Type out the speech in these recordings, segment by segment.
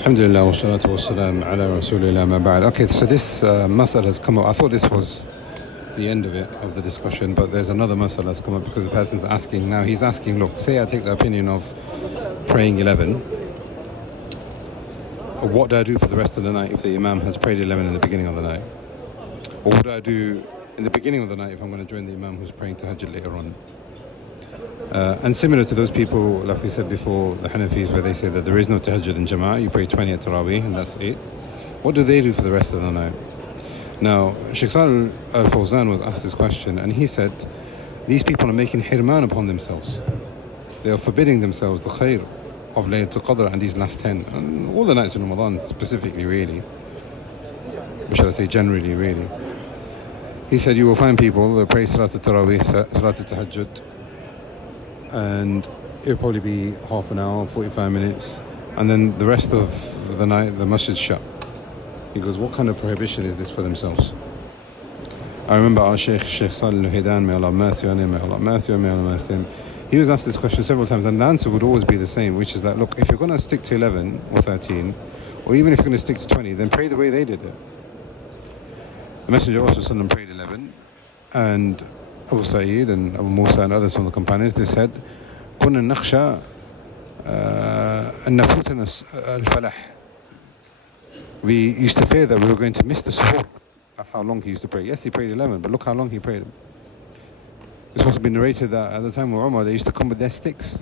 Alhamdulillah wa salatu wa salam ala rasulillah ma ba'd. Okay, so this mas'ala has come up. I thought this was the end of it, of the discussion, but there's another mas'ala that's come up because the person's asking now. He's asking, look, say I take the opinion of praying 11. What do I do for the rest of the night if the Imam has prayed 11 in the beginning of the night? Or what do I do in the beginning of the night if I'm going to join the Imam who's praying Tahajjud later on? And similar to those people, like we said before, the Hanafis, where they say that there is no Tahajjud in Jama'ah, you pray 20 at Taraweeh and that's 8. What do they do for the rest of the night? Now, Shaykh Salih al-Fawzan was asked this question and he said, these people are making hirman upon themselves. They are forbidding themselves the khair of Laylatul Qadr and these last 10, and all the nights in Ramadan specifically really, or should I say generally really. He said you will find people that pray Salatul Taraweeh, Salatul Tahajjud, and it'll probably be half an hour, 45 minutes, and then the rest of the night the masjid's shut. He goes, what kind of prohibition is this for themselves? I remember our Shaykh Salih al-Hidan, may Allah mercy on him, may Allah mercy on him, may Allah mercy on him. He was asked this question several times and the answer would always be the same, which is that, look, if you're going to stick to 11 or 13, or even if you're going to stick to 20, then pray the way they did it. The Messenger of Allah prayed 11, and Abu Sa'id and Abu Musa and others from the companions, they said, كنا نخشى أن نفوتنا الفلاح. We used to fear that we were going to miss the suhoor. That's how long he used to pray. Yes, he prayed 11, but look how long he prayed. It's also been narrated that at the time of Umar, they used to come with their sticks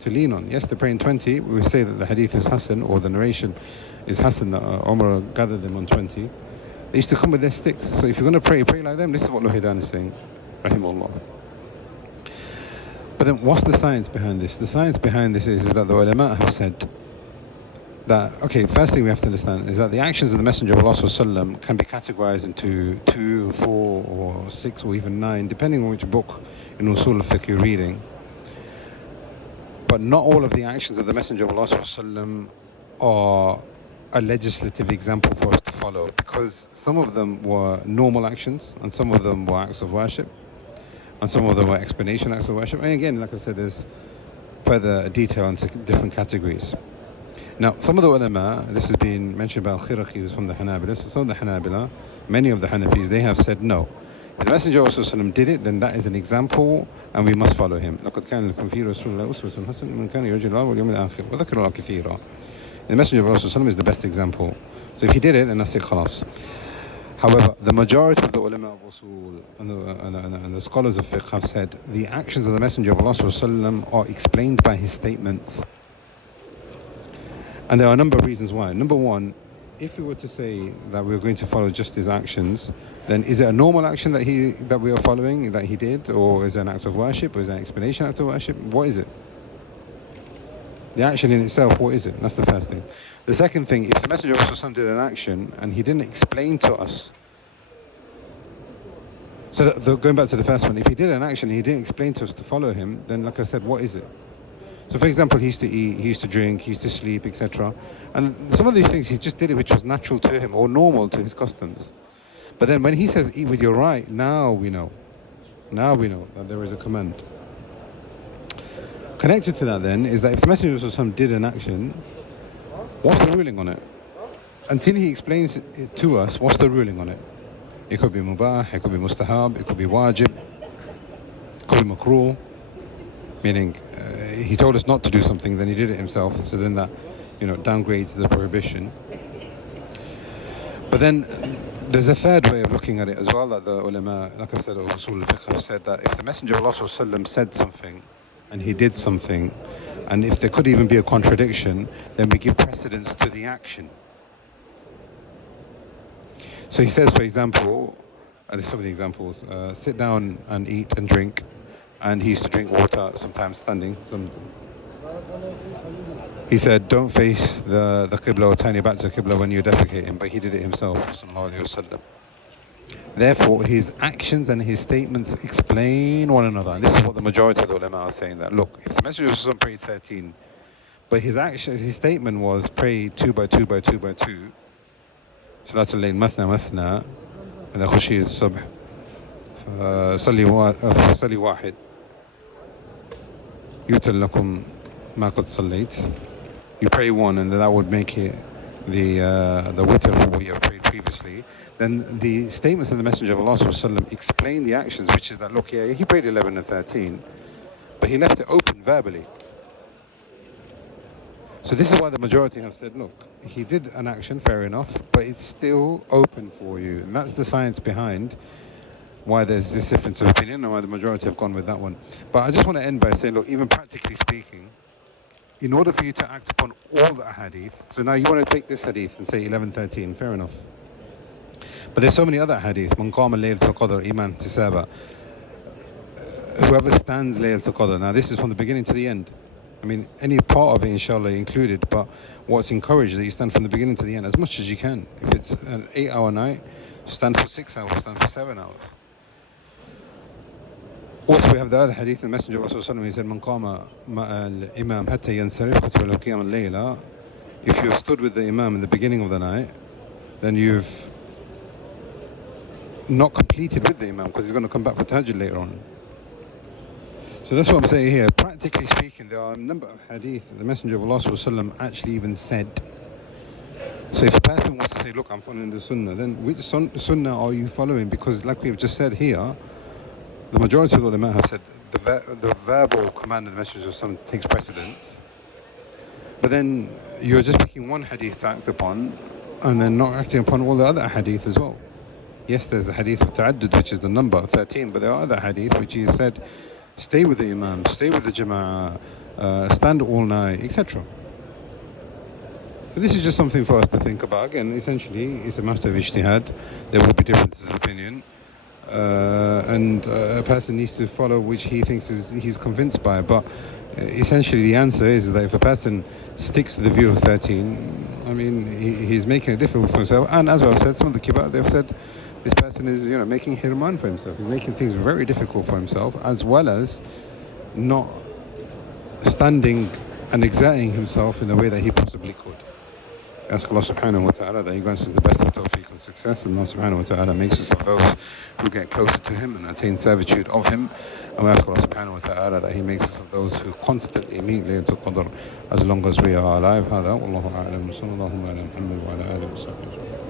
to lean on. Yes, they're praying 20. We say that the hadith is Hasan, or the narration is Hasan, that Umar gathered them on 20. They used to come with their sticks. So if you're going to pray, pray like them. This is what Luhidan is saying, rahimahullah. But then what's the science behind this? The science behind this is that the ulama have said that, okay, first thing we have to understand is that the actions of the Messenger of Allah ﷺ can be categorized into 2, 4, or 6, or even 9, depending on which book in Usul al-Fiqh you're reading. But not all of the actions of the Messenger of Allah ﷺ are a legislative example for us to follow, because some of them were normal actions, and some of them were acts of worship, and some of them were explanation acts of worship. And again, like I said, there's further detail into different categories. Now, some of the ulama, this has been mentioned by Al-Khiraqi, who's from the Hanabila, so some of the Hanabila, many of the Hanafis, they have said no. If the Messenger of Allah did it, then that is an example and we must follow him. لَقَدْ كَانَ لَكُمْ فِي رَسُولِ اللَّهِ أُسْوَةٌ حَسَنَةٌ لِمَنْ كَانَ يَرْجُو اللَّهَ وَالْيَوْمَ الْآخِرَ وَذَكَرَ اللَّهَ كَثِيرًا. The Messenger of Allah is the best example. So if he did it, then that's it, khalas. However, the majority of the ulama of usul and the scholars of fiqh have said the actions of the Messenger of Allah are explained by his statements. And there are a number of reasons why. Number one, if we were to say that we're going to follow just his actions, then is it a normal action that we are following, that he did, or is it an act of worship, or is it an explanation act of worship? What is it? The action in itself, what is it? That's the first thing. The second thing, if the Messenger of Allah did an action and he didn't explain to us, so going back to the first one, if he did an action and he didn't explain to us to follow him, then like I said, what is it? So for example, he used to eat, he used to drink, he used to sleep, etc. And some of these things he just did it which was natural to him or normal to his customs. But then when he says eat with your right, now we know that there is a command. Connected to that then is that if the Messenger of Allah did an action, what's the ruling on it? Until he explains it to us, what's the ruling on it? It could be mubah, it could be mustahab, it could be wajib, it could be makruh. Meaning, he told us not to do something, then he did it himself, so then that, downgrades the prohibition. But then, there's a third way of looking at it as well, that the ulama, like I said, Usul al-Fiqh have said that if the Messenger of Allah said something, and he did something, and if there could even be a contradiction, then we give precedence to the action. So he says, for example, there's so many examples, sit down and eat and drink, and he used to drink water, sometimes standing. He said, don't face the Qibla or turn your back to the Qibla when you're defecating, but he did it himself, sallallahu alayhi wa sallam. Therefore, his actions and his statements explain one another. And this is what the majority of the ulama are saying, that look, if the Messenger of Allah prayed 13, but his statement was pray 2 by 2 by 2 by 2, Salatul Layl mathna mathna, إذا خشي الصبح فصلي واحد يُتَلْ لَكُمْ مَا قَدْ صَلَّيْتِ. You pray one and that would make it the witr for what you have prayed previously, then the statements of the Messenger of Allah ﷺ explain the actions, which is that, look, yeah, he prayed 11 and 13, but he left it open verbally. So this is why the majority have said, look, he did an action, fair enough, but it's still open for you. And that's the science behind why there's this difference of opinion and why the majority have gone with that one. But I just want to end by saying, look, even practically speaking, in order for you to act upon all the hadith, so now you want to take this hadith and say 11, 13, fair enough. But there's so many other hadith. Man qama laylatul qadr iman tisaba. Whoever stands laylatul qadr. Now this is from the beginning to the end. I mean, any part of it, inshallah, included. But what's encouraged is that you stand from the beginning to the end as much as you can. If it's an 8-hour night, stand for 6 hours, stand for 7 hours. Also, we have the other hadith, the Messenger of Allah, he said, Man qama al-imam hatta yansarif kutiba lahu qiyam al-layla. If you have stood with the imam in the beginning of the night, then you've not completed with the imam, because he's going to come back for tahajjud later on. So that's what I'm saying here. Practically speaking, there are a number of hadith that the Messenger of Allah actually even said. So if a person wants to say, look, I'm following the sunnah, then which sunnah are you following? Because like we've just said here, the majority of the ulama have said the verbal command of the Messenger of Allah takes precedence. But then you're just picking one hadith to act upon and then not acting upon all the other hadith as well. Yes, there's the hadith of ta'addud, which is the number 13, but there are other hadith which he said, stay with the imam, stay with the jama'ah, stand all night, etc. So this is just something for us to think about. Again, essentially, it's a matter of ijtihad. There will be differences of opinion. And a person needs to follow which he thinks he's convinced by. But essentially the answer is that if a person sticks to the view of 13, I mean, he's making it difficult for himself. And as I've said, some of the kibar, they've said this person is, making hirman for himself. He's making things very difficult for himself, as well as not standing and exerting himself in the way that he possibly could. Ask Allah subhanahu wa ta'ala that He grants us the best of tawfiq and success, and Allah subhanahu wa ta'ala makes us of those who get closer to Him and attain servitude of Him. And we ask Allah subhanahu wa ta'ala that He makes us of those who constantly meet Laylatul Qadr as long as we are alive. هذا والله أعلم. صلى الله على محمد وعلى آله وصحبه.